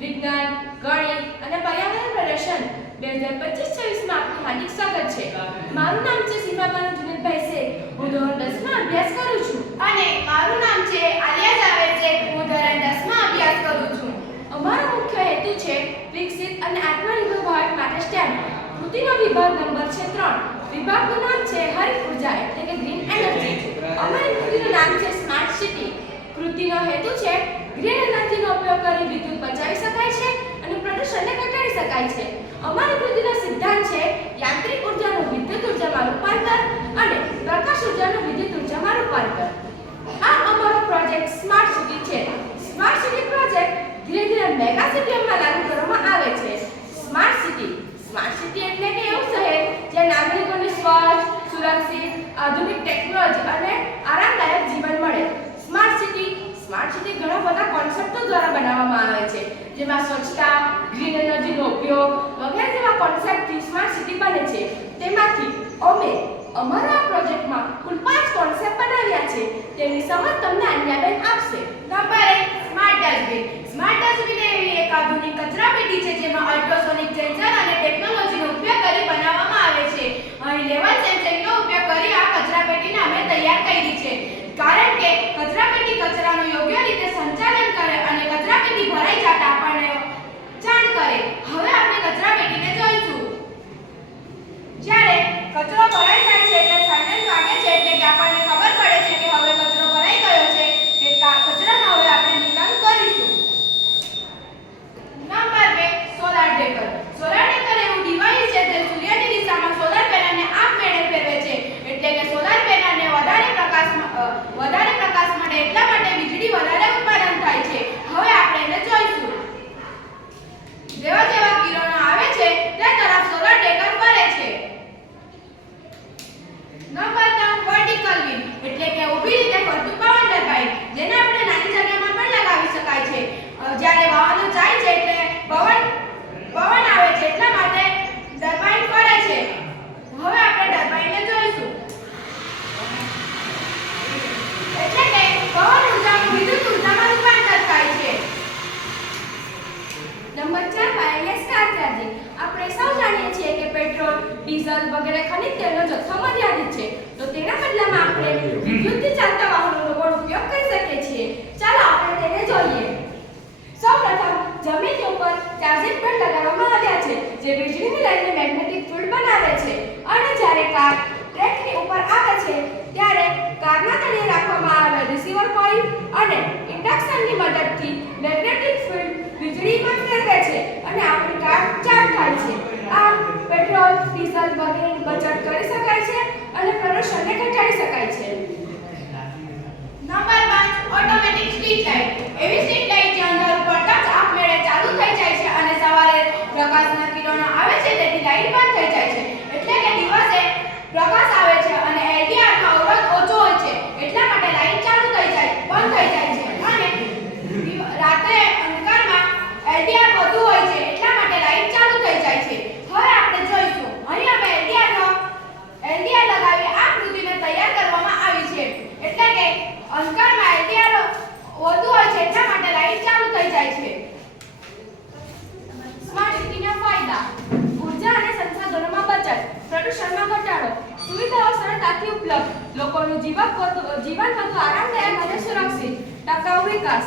વિજ્ઞાન, ગણિત અને પર્યાવરણ પ્રદર્શન 2025-26 માં આપનું હાર્દિક સ્વાગત છે. મારું નામ છે સીમાબાનુ જુનેદભાઈ શેખ. હું ધોરણ 10 માં અભ્યાસ કરું છું. અને મારું નામ છે આલિયા જાવેદ શેખ. હું ધોરણ 10 માં અભ્યાસ કરું છું. અમારો મુખ્ય હેતુ છે વિકસિત અને આત્મનિર્ભર ભારત માટે સ્ટેમ. કૃતિનો વિભાગ નંબર છે 3. વિભાગનું નામ છે હરિત ઉર્જા એટલે કે ગ્રીન એનર્જી. અમારી કૃતિનું નામ છે સ્માર્ટ સિટી. કૃતિનો હેતુ છે ગ્રીન એનર્જીનો ઉપયોગ કરી વિદ્યુત બચાવી શકાય છે અને પ્રદૂષણને ઘટાડી શકાય છે. અમારી કૃતિનો સિદ્ધાંત છે યાંત્રિક ઉર્જાનું વિદ્યુત ઉર્જામાં રૂપાંતર અને પ્રકાશ ઉર્જાનું વિદ્યુત ઉર્જામાં રૂપાંતર. આ અમારો પ્રોજેક્ટ સ્માર્ટ સિટી છે. સ્માર્ટ સિટી પ્રોજેક્ટ ધીરે ધીરે મેગા સિટીઓમાં લાગુ કરવામાં આવે છે. સ્માર્ટ સિટી એટલે કે એવું શહેર જ્યાં નાગરિકોને સ્વચ્છ, સુરક્ષિત, આધુનિક ટેકનોલોજી અને આરામદાયક જીવન મળે. સ્માર્ટ સિટી ઘણા બધા કોન્સેપ્ટો દ્વારા બનાવવામાં આવે છે, જેમાં સ્વચ્છતા, ગ્રીન એનર્જીનો ઉપયોગ વગેરે જેવા કોન્સેપ્ટથી સ્માર્ટ સિટી બને છે. તેમાંથી અમે અમારા પ્રોજેક્ટમાં કુલ 5 કોન્સેપ્ટ બનાવ્યા છે. તેની સમજ તમને અન્યાબેન આપશે. Number 1 smart dustbin. Smart dustbin એવી એક આધુનિક કચરાપેટી છે જેમાં અલ્ટ્રાસોનિક સેન્સર અને ટેકનોલોજીનો ઉપયોગ કરી બનાવવામાં આવે છે. અહીં લેવલ સેન્સિંગનો ઉપયોગ કરી આ કચરાપેટીને અમે તૈયાર કરી છે, કારણ કે કચરાપેટી કચરાનું યોગ્ય રીતે સંચાલન કરે અને કચરાપેટી ભરાઈ જતા આપણને જાણ કરે. હવે આપણે કચરાપેટીને જોઈશું. જ્યારે કચરો ભરાઈ જાય છે એટલે સાયરન વાગે છે, એટલે કે આપણને ખબર પડે છે કે હવે કચરો ભરાઈ ગયો છે, કે કચરાનો હવે આપણે નિકાલ કરીશું. Number 2 solar decker. Solar decker એવું ડિવાઇસ છે જે સૂર્યની દિશામાં સોલાર પેનલને આપમેળે ફેરવે છે, એટલે કે સોલાર પેનલને વધારે પ્રકાશ મળે એટલા માટે વીજળી વધારે ઉત્પાદન થાય છે. હવે આપણે એને જોઈશું. જેવા જેવા કિરણો આવે છે તે તરફ સોલાર ડેકર ફરે છે. નંબર 3 વર્ટિકલ વિન્ડ એટલે કે ઊભી રીતે ફરતું પવન ટર્બાઇન, જેને આપણે નાની જગ્યામાં પણ લગાવી શકાય છે. જ્યારે વાહનો જાય છે એટલે પવન આવે છે એટલા માટે ટર્બાઇન ફરે છે. હવે આપણે ટર્બાઇનને જોઈશું. એટલે કે પવન ઉર્જાનું વિદ્યુત ઉર્જામાં રૂપાંતર થાય છે. Number 4 wireless car charging. આપણે સૌ જાણીએ છીએ કે પેટ્રોલ, ડીઝલ વગેરે ખનિજ તેલનો જથ્થો મર્યાદિત છે, તો તેના બદલામાં આપણે વિદ્યુતથી ચાલતા વાહનોનો પણ ઉપયોગ કરી શકીએ છીએ. ચાલો આપણે તેને જોઈએ. સૌપ્રથમ જમીન ઉપર ચાર્જિંગ પેડ લગાવવામાં આવ્યા છે, જે વીજળીને લઈને મેગ્નેટિક ફિલ્ડ બનાવે છે, અને જ્યારે કાર ટ્રેકની ઉપર આવે છે ત્યારે કારના તળિયે રાખવામાં આવેલ રિસીવર કોઇલ અને ઇન્ડક્શનની મદદથી મેગ્નેટિક ફિલ્ડ વીજળીમાં ફેરવે છે અને આપણી કાર ચાર્જ થાય છે. આમ પેટ્રોલ, ડીઝલ વગેરેની બચત કરી શકાય છે અને પ્રદૂષણને ઘટાડી શકાય છે. Number 5 automatic street light. એવી સ્ટ્રીટ લાઇટ જે અંદર ઉપર ટચ આપમેળે ચાલુ થઈ જાય છે અને સવારે પ્રકાશના કિરણો આવે છે તેથી લાઇટ બંધ થઈ જાય છે, એટલે કે દિવસે પ્રકાશ આવે છે અને LDR નો અવરોધ ઓછો હોય છે એટલા માટે લાઇટ ચાલુ થઈ જાય બંધ થઈ જાય છે, અને રાતે અંધકારમાં LDR વધુ હોય છે એટલા માટે લાઇટ ચાલુ થઈ જાય છે. હવે આપણે જોઈશું. અહીં અમે LDR લગાવી આ કૃતિને તૈયાર કરવામાં આવી છે, એટલે કે અંધકારમાં LDR વધુ હોય છે એટલા માટે લાઇટ ચાલુ થઈ જાય છે. સ્માર્ટ સિટીના ફાયદા: ઉર્જા અને સંસાધનોમાં બચત, પ્રદૂષણમાં ઘટાડો, સુવિધાઓ સરળતાથી ઉપલબ્ધ, લોકોનું જીવન વધુ આરામદાયક અને સુરક્ષિત, ટકાઉ વિકાસ.